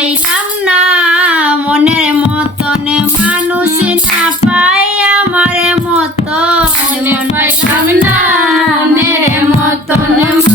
পাইলাম না মনের মতনে মানুষ না পাই আমার মতো পাইলাম না মনের মতন